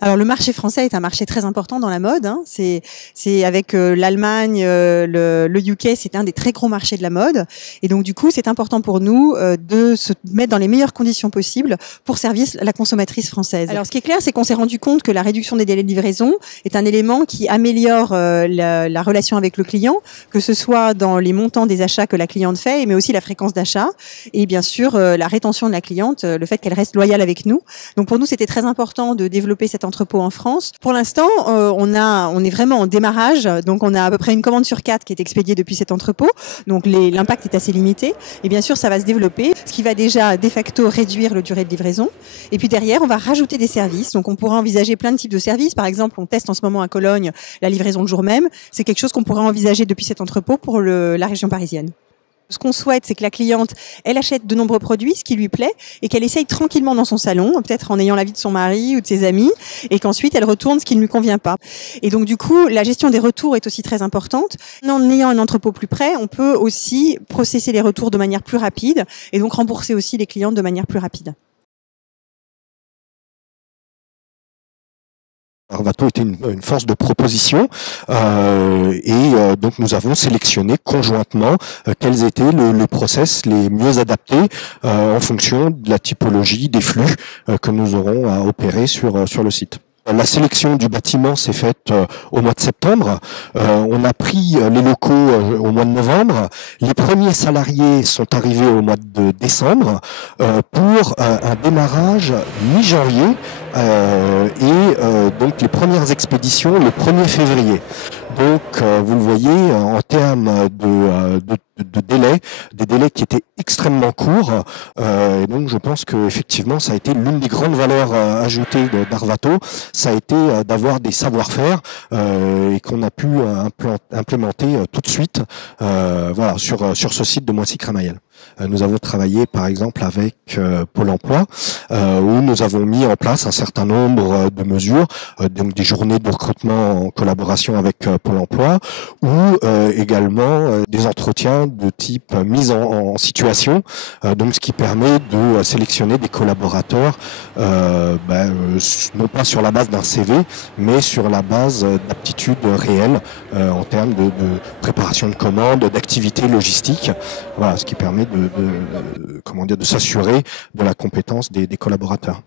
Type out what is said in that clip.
Alors le marché français est un marché très important dans la mode, hein. C'est avec l'Allemagne, le UK, c'est un des très gros marchés de la mode. Et donc du coup, c'est important pour nous de se mettre dans les meilleures conditions possibles pour servir la consommatrice française. Alors ce qui est clair, c'est qu'on s'est rendu compte que la réduction des délais de livraison est un élément qui améliore la relation avec le client, que ce soit dans les montants des achats que la cliente fait, mais aussi la fréquence d'achat et bien sûr la rétention de la cliente, le fait qu'elle reste loyale avec nous. Donc pour nous, c'était très important de développer cet entrepôt en France. Pour l'instant, on est vraiment en démarrage. Donc on a à peu près une commande sur 4 qui est expédiée depuis cet entrepôt. Donc l'impact est assez limité. Et bien sûr, ça va se développer, ce qui va déjà de facto réduire le durée de livraison. Et puis derrière, on va rajouter des services. Donc on pourra envisager plein de types de services. Par exemple, on teste en ce moment à Cologne la livraison le jour même. C'est quelque chose qu'on pourrait envisager depuis cet entrepôt pour la région parisienne. Ce qu'on souhaite, c'est que la cliente, elle achète de nombreux produits, ce qui lui plaît, et qu'elle essaye tranquillement dans son salon, peut-être en ayant l'avis de son mari ou de ses amis, et qu'ensuite elle retourne ce qui ne lui convient pas. Et donc du coup, la gestion des retours est aussi très importante. En ayant un entrepôt plus près, on peut aussi processer les retours de manière plus rapide, et donc rembourser aussi les clientes de manière plus rapide. Arvato était une force de proposition donc nous avons sélectionné conjointement quels étaient le process les mieux adaptés en fonction de la typologie des flux que nous aurons à opérer sur le site. La sélection du bâtiment s'est faite au mois de septembre. On a pris les locaux au mois de novembre. Les premiers salariés sont arrivés au mois de décembre pour un démarrage mi-janvier donc les premières expéditions le 1er février. Donc, vous le voyez, en termes de délai, des délais qui étaient extrêmement courts. Et donc, je pense que effectivement, ça a été l'une des grandes valeurs ajoutées d'Arvato. Ça a été d'avoir des savoir-faire et qu'on a pu implémenter tout de suite, voilà, sur ce site de Moissy-Cramayel. Nous avons travaillé par exemple avec Pôle emploi où nous avons mis en place un certain nombre de mesures, donc des journées de recrutement en collaboration avec Pôle emploi ou également des entretiens de type mise en situation, donc ce qui permet de sélectionner des collaborateurs non pas sur la base d'un CV mais sur la base d'aptitudes réelles en termes de préparation de commandes, d'activités logistiques, voilà, ce qui permet de s'assurer de la compétence des collaborateurs.